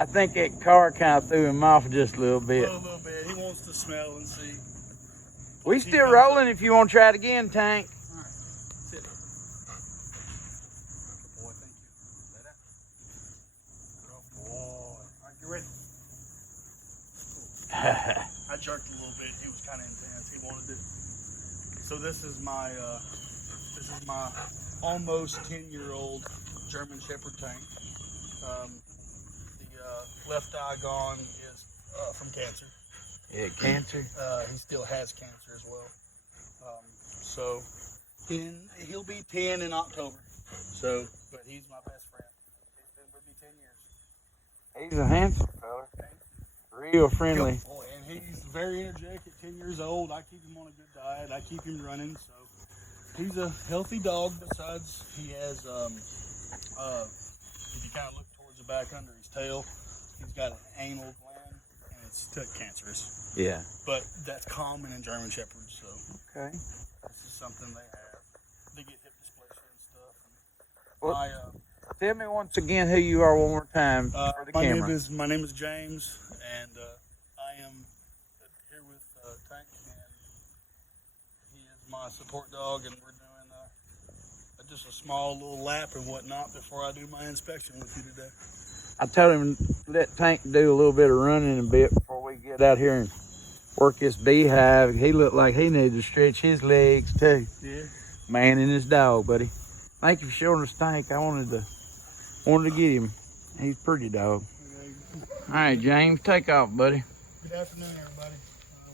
I think that car kind of threw him off just a little bit. A little bit. He wants to smell and see. We still rolling if you want to try it again, Tank. All right. Sit. Boy, thank you. Lay down. Good boy. All right, you ready? I jerked a little bit. He was kind of intense. He wanted it. So this is my almost 10-year-old German Shepherd Tank. The left eye gone is from cancer. Yeah, cancer. He still has cancer as well. So he'll be 10 in October. So, but he's my best friend. He's been with me 10 years. He's a handsome fella. Real friendly. Boy, and he's very energetic at 10 years old. I keep him on a good diet. I keep him running. So he's a healthy dog. Besides, he has, if you kind of look towards the back under his tail, he's got an anal gland, and it's cancerous. Yeah. But that's common in German Shepherds. So Okay. this is something they have. They get hip dysplasia and stuff. Well, tell me once again who you are one more time for the camera. My name is James, and I am here with Tank, and he is my support dog, and we're doing just a small little lap and whatnot before I do my inspection with you today. I told him to let Tank do a little bit of running a bit before we get out here and work this beehive. He looked like he needed to stretch his legs too. Yeah. Man and his dog, buddy. Thank you for showing us Tank. I wanted to get him. He's a pretty dog. All right, James, take off, buddy. Good afternoon, everybody.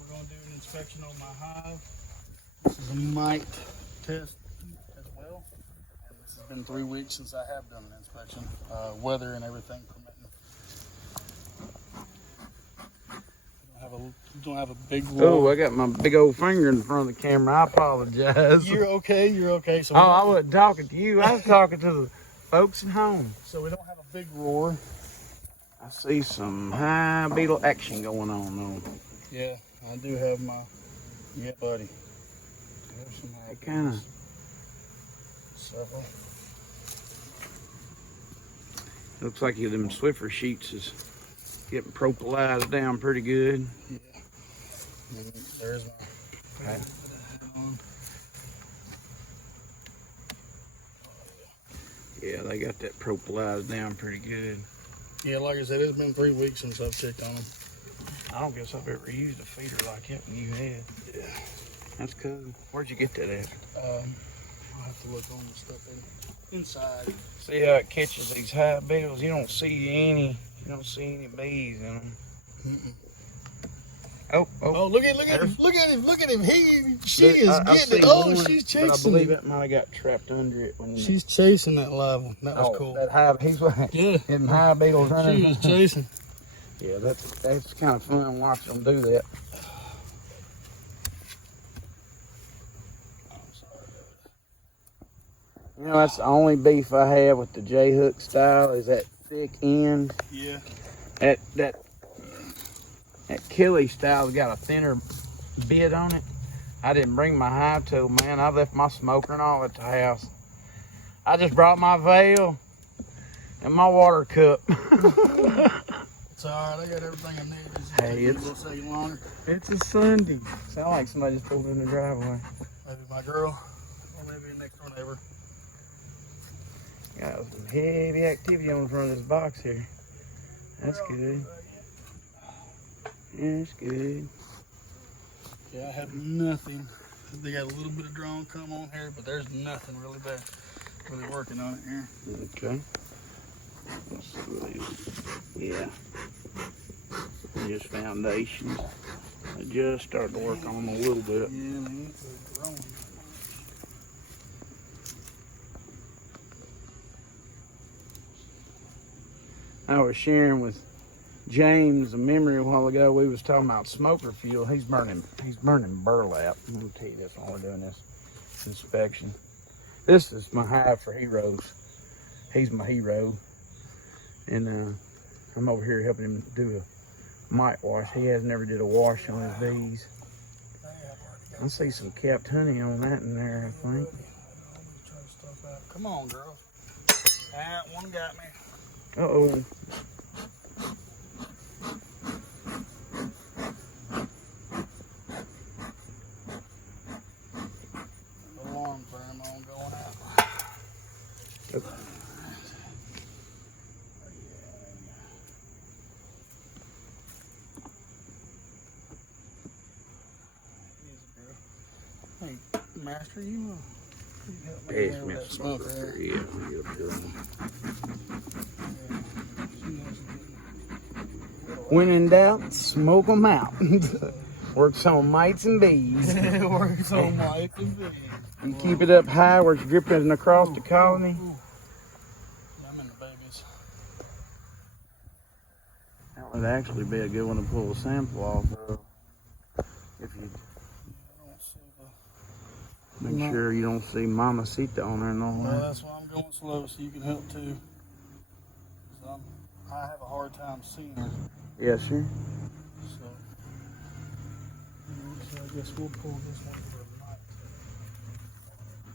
We're going to do an inspection on my hive. This is a mite test as well. And this has been 3 weeks since I have done an inspection. Weather and everything permitting. Don't have a big wall. Oh, I got my big old finger in front of the camera. I apologize. You're okay. You're okay. So I wasn't talking to you. I was talking to the folks at home. So we don't have a big roar. I see some high beetle action going on though. Yeah, I do have my buddy. It kind of several. looks like them Swiffer sheets is getting propolized down pretty good. Yeah. There's my. Okay. Yeah, they got that propolized down pretty good. Yeah, like I said, it's been 3 weeks since I've checked on them. I don't guess I've ever used a feeder like that when you had. Yeah. That's cool. Where'd you get that at? I'll have to look on the stuff inside. See how it catches these high beetles? You don't see any bees in them. Mm-mm. Oh, look at him! Look at him! She is getting it. Oh, she's chasing it. I believe it. it might have got trapped under it when She's chasing that live one. That was cool. That hive, Yeah. Them high beetles running. She was chasing. Yeah, that's kind of fun watching them do that. You know, that's the only beef I have with the J-hook style is that thick end. Yeah. That Kelly style's got a thinner bit on it. I didn't bring my hive tool, man. I left my smoker and all at the house. I just brought my veil and my water cup. It's all right. I got everything I need. Hey, it's a second longer. It's a Sunday. Sound like somebody just pulled in the driveway. Maybe my girl, or maybe a next door neighbor. Got some heavy activity on the front of this box here. That's good. That's good. Yeah, I have nothing. They got a little bit of drone come on here, but there's nothing really bad. Really working on it here. Okay. Yeah. Just foundations. I just started to work on them a little bit. Yeah, man. I was sharing with James a memory a while ago. We was talking about smoker fuel. He's burning burlap. I'm gonna tell you this while we're doing this inspection. This is my hive for heroes. He's my hero. And I'm over here helping him do a mite wash. He has never did a wash on his bees. I see some capped honey on that in there, I think. Come on, girl. That one got me. Uh-oh. Master, you help me Yes, there with that Miss smoker Smoker. there. Yeah, you're doing. When in doubt, smoke 'em out. Works on mites and bees. Works on mites and bees. You keep it up high where it's dripping across the colony. I'm in the babies. That would actually be a good one to pull a sample off of. If you make sure you don't see Mamacita on there no Well, way. that's why I'm going slow, so you can help too. 'Cause I have a hard time seeing her. Yes, sir. So I guess we'll pull this one for a night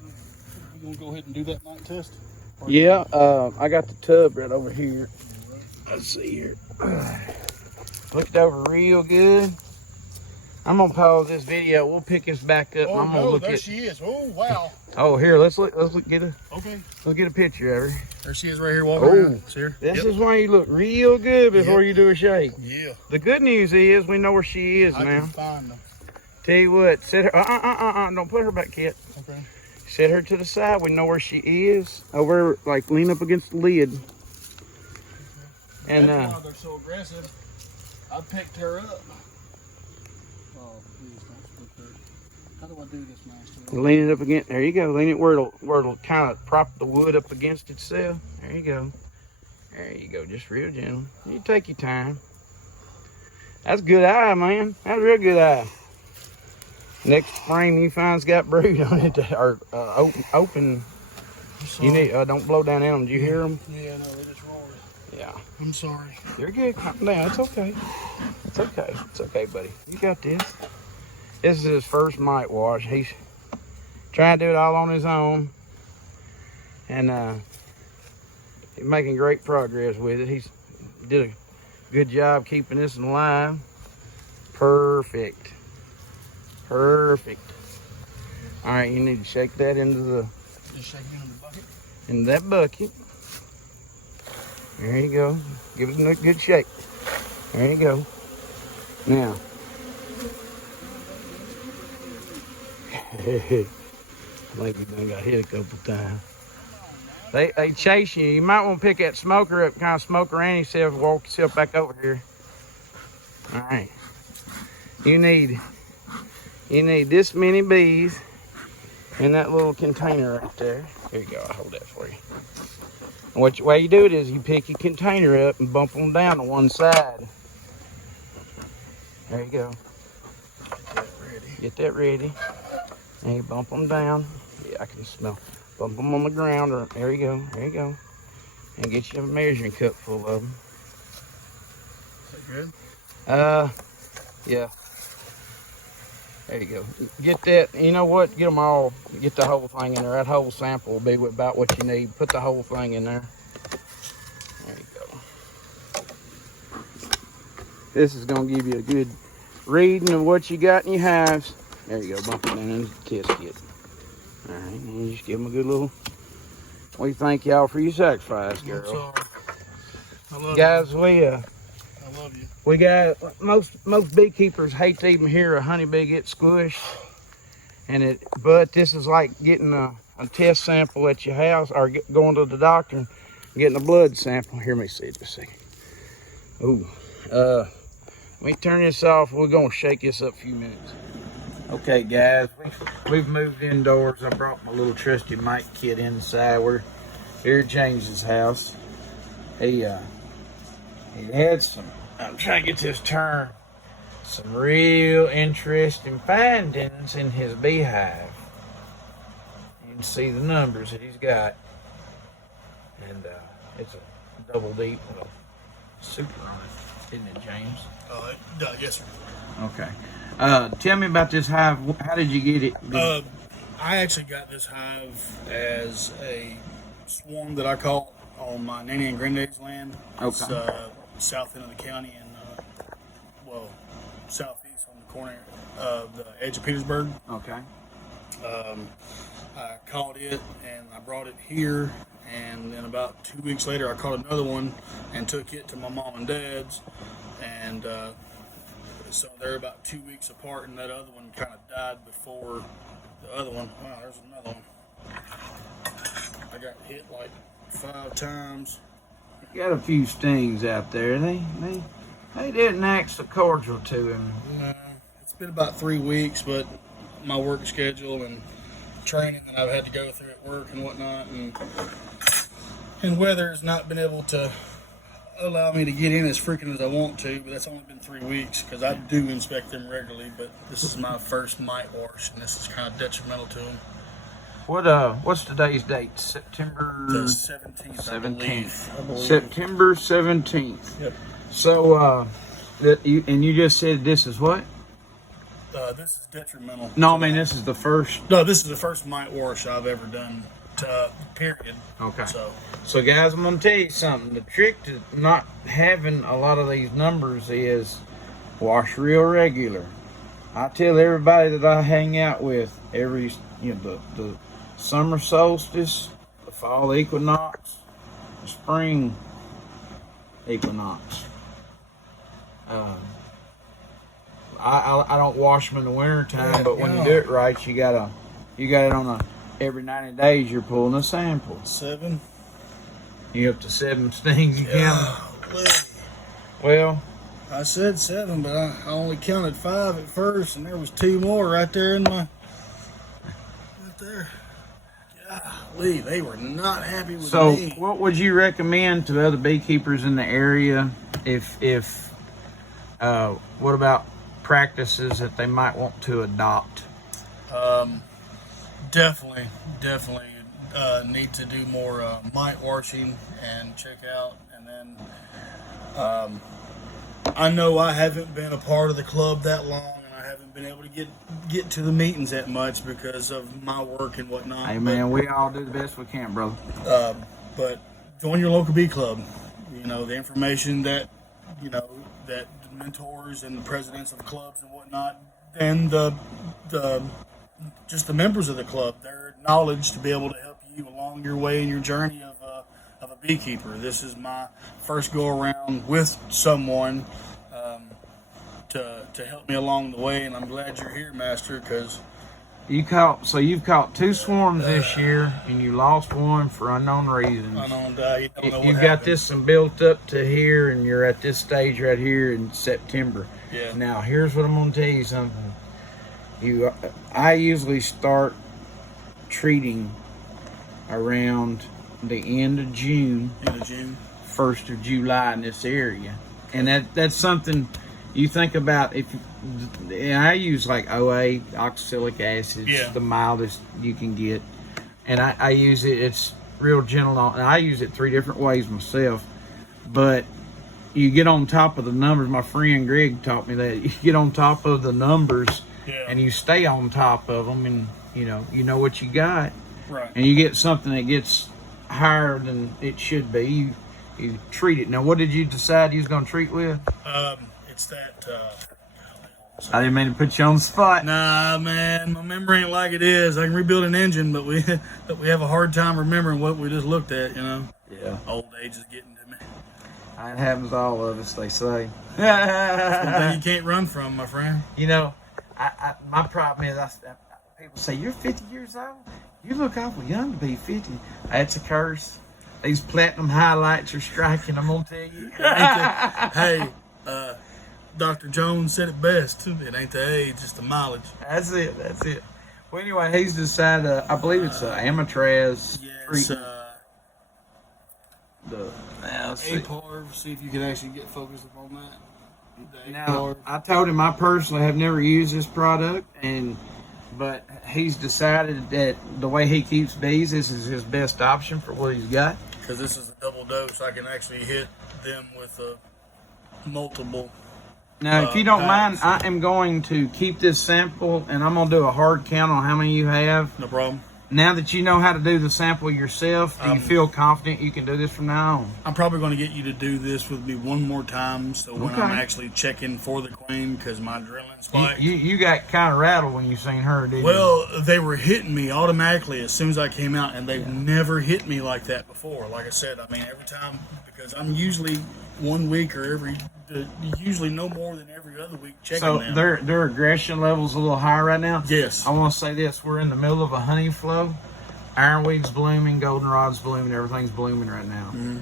test. You want to go ahead and do that night test? Yeah, I got the tub right over here. Let's see here. Looked over real good. I'm gonna pause this video. We'll pick this back up. Oh, I'm gonna no, look there at. she is. Oh, wow. Oh, here. Let's look. Get a. Okay. Let's get a picture of her. There she is right here walking Oh, around. See her? this is why you look real good before you do a shake. Yeah. The good news is we know where she is I now. can find them. Tell you what, set her. Don't put her back yet. Okay. Set her to the side. We know where she is. Over, like lean up against the lid. And That's why they're so aggressive. I picked her up. Oh, please don't split her. How do I do this, Master? lean it up against. There you go. Lean it where it'll kind of prop the wood up against itself. There you go. There you go. Just real gentle. You take your time. That's a good eye, man. That's a real good eye. Next frame you find's got brood on it, or open. You need don't blow down in them. Do you hear them? Yeah, no, they just roared. Yeah. I'm sorry. You're good. Calm down. It's okay. It's okay. It's okay, buddy. You got this. This is his first mite wash. He's trying to do it all on his own, and he's making great progress with it. He's did a good job keeping this alive. Perfect. Perfect. All right, you need to shake that into Just shake it in the bucket. that bucket. There you go. Give it a good shake. There you go. Now, I think you done got hit a couple times. They chase you. You might want to pick that smoker up, kind of smoke around yourself, walk yourself back over here. All right. You need this many bees in that little container right there. Here you go. I'll hold that for you. And what way you do it is you pick your container up and bump them down to one side. There you go. Get that ready. And you bump them down. Yeah, I can smell. Bump them on the ground. Or there you go. There you go. And get you a measuring cup full of them. Is that good? Yeah. There you go. Get that. You know what? Get them all. Get the whole thing in there. That whole sample will be about what you need. Put the whole thing in there. There you go. This is going to give you a good reading of what you got in your hives. There you go. Bump it down in the test kit. All right. And you just give them a good little. We thank y'all for your sacrifice, girl. I'm sorry. I love Guys, you. I love you. we got most beekeepers hate to even hear a honeybee get squished, but this is like getting a test sample at your house, or going to the doctor and getting a blood sample. Hear me see it just a second. Ooh, let me turn this off. We're gonna shake this up a few minutes. Okay, guys, we've moved indoors. I brought my little trusty mite kit inside. We're here at James's house. He had some. I'm trying to get this turned. Some real interesting findings in his beehive. You can see the numbers that he's got, and it's a double deep with a super on it, isn't it, James? Yes, sir. Okay. Tell me about this hive. How did you get it? I actually got this hive as a swarm that I caught on my nanny and granddad's land. It's south end of the county and southeast on the corner of the edge of Petersburg. Okay. I caught it and I brought it here, and then about 2 weeks later I caught another one and took it to my mom and dad's, and so they're about 2 weeks apart, and that other one kind of died before the other one. Wow, there's another one. I got hit like 5 times. Got a few stings out there. They didn't act so cordial to him. No, it's been about 3 weeks, but my work schedule and training that I've had to go through at work and whatnot, and weather has not been able to allow me to get in as frequent as I want to, but that's only been 3 weeks because I do inspect them regularly, but this is my first mite wash, and this is kind of detrimental to them. What's today's date? September The 17th, I believe. September 17th. Yep. So, you just said this is what? This is detrimental. No, I mean this is the first. No, this is the first mite wash I've ever done. Period. Okay. So guys, I'm gonna tell you something. The trick to not having a lot of these numbers is wash real regular. I tell everybody that I hang out with the summer solstice, the fall equinox, the spring equinox. I don't wash them in the winter time, but when you do it right, you got it on every 90 days you're pulling a sample. 7. You up to 7 stings you count? Well, I said 7, but I only counted 5 at first, and there was 2 more right there in my right there. Golly, they were not happy with me. So, what would you recommend to other beekeepers in the area? What about practices that they might want to adopt? Definitely need to do more mite washing and check out, and then I know I haven't been a part of the club that long, and I haven't been able to get to the meetings that much because of my work and whatnot. Hey man, we all do the best we can, brother. But join your local bee club. The information that that the mentors and the presidents of the clubs and whatnot, and just the members of the club, their knowledge to be able to help you along your way in your journey of a beekeeper. This is my first go around with someone to help me along the way, and I'm glad you're here, Master, because you've caught 2 swarms this year, and you lost 1 for unknown reasons. You've got this one built up to here, and you're at this stage right here in September. Yeah. Now, here's what I'm going to tell you something. I usually start treating around the end of June, 1st of July in this area, and that's something you think about. I use like OA, oxalic acid, the mildest you can get, and I use it. It's real gentle, and I use it 3 different ways myself. But you get on top of the numbers. My friend Greg taught me that you get on top of the numbers, and you stay on top of them, and you know what you got, right? And you get something that gets higher than it should be. You treat it. Now, what did you decide you was going to treat with? It's that. I didn't mean to put you on the spot. Nah, man, my memory ain't like it is. I can rebuild an engine, but we have a hard time remembering what we just looked at. Yeah. Old age is getting to me. It happens to all of us, they say. It's one thing you can't run from, my friend. My problem is, people say, you're 50 years old? You look awful young to be 50. That's a curse. These platinum highlights are striking, I'm going to tell you. Hey, Dr. Jones said it best, too. It ain't the age, it's the mileage. That's it. Well, anyway, he's decided, I believe it's Amatraz. Yes, APARV. See if you can actually get focused upon that. Now, I told him I personally have never used this product, but he's decided that the way he keeps bees, this is his best option for what he's got. Because this is a double dose, I can actually hit them with multiple. Now, if you don't mind, packs. I am going to keep this sample, and I'm going to do a hard count on how many you have. No problem. Now that you know how to do the sample yourself, do you feel confident you can do this from now on? I'm probably going to get you to do this with me one more time, so when I'm actually checking for the queen, because my adrenaline spiked. You got kind of rattled when you seen her, didn't you? Well, they were hitting me automatically as soon as I came out, and they've never hit me like that before. Like I said, every time, because I'm usually 1 week or every to usually no more than every other week checking So them. their aggression level's a little high right now. Yes. I want to say this: we're in the middle of a honey flow. Ironweed's blooming, goldenrod's blooming, everything's blooming right now. Mm-hmm.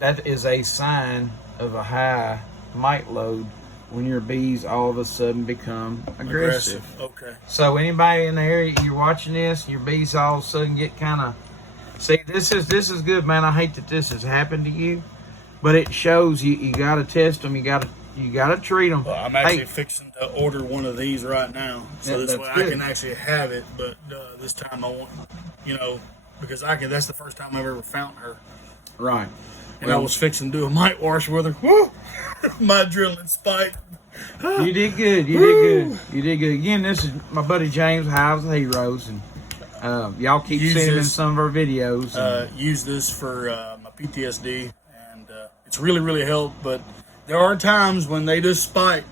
That is a sign of a high mite load when your bees all of a sudden become aggressive. Okay. So anybody in the area, you're watching this, your bees all of a sudden get kind of, see, this is good, man. I hate that this has happened to you, but it shows you got to test them. You got to treat them. Well, I'm actually fixing to order one of these right now, so this way I can actually have it. But this time I want, because that's the first time I've ever found her. Right. And I was fixing to do a mite wash with her. Woo! My adrenaline spiked. You did good. You did good. You did good. Again, this is my buddy James, Hives of Heroes, and y'all keep seeing him in some of our videos. Use this for my PTSD, and it's really, really helped. But there are times when they just spike,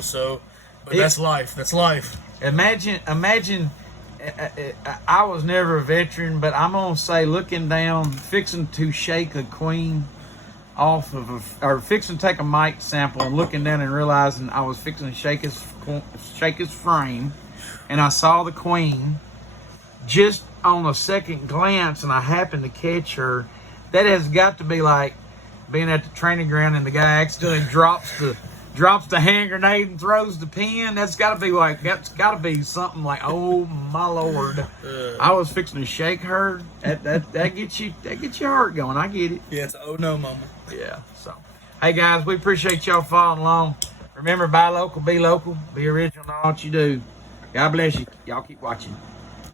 So, but that's life. That's life. Imagine. I was never a veteran, but I'm gonna say, looking down, fixing to shake a queen off of or fixing to take a mite sample and looking down and realizing I was fixing to shake his frame, and I saw the queen just on a second glance, and I happened to catch her. That has got to be like being at the training ground and the guy accidentally drops the hand grenade and throws the pin. That's got to be something like, oh my Lord. I was fixing to shake her. That gets your heart going. I get it. Yeah, it's an oh no moment. Yeah. So, hey guys, we appreciate y'all following along. Remember, buy local, be original in all that you do. God bless you. Y'all keep watching.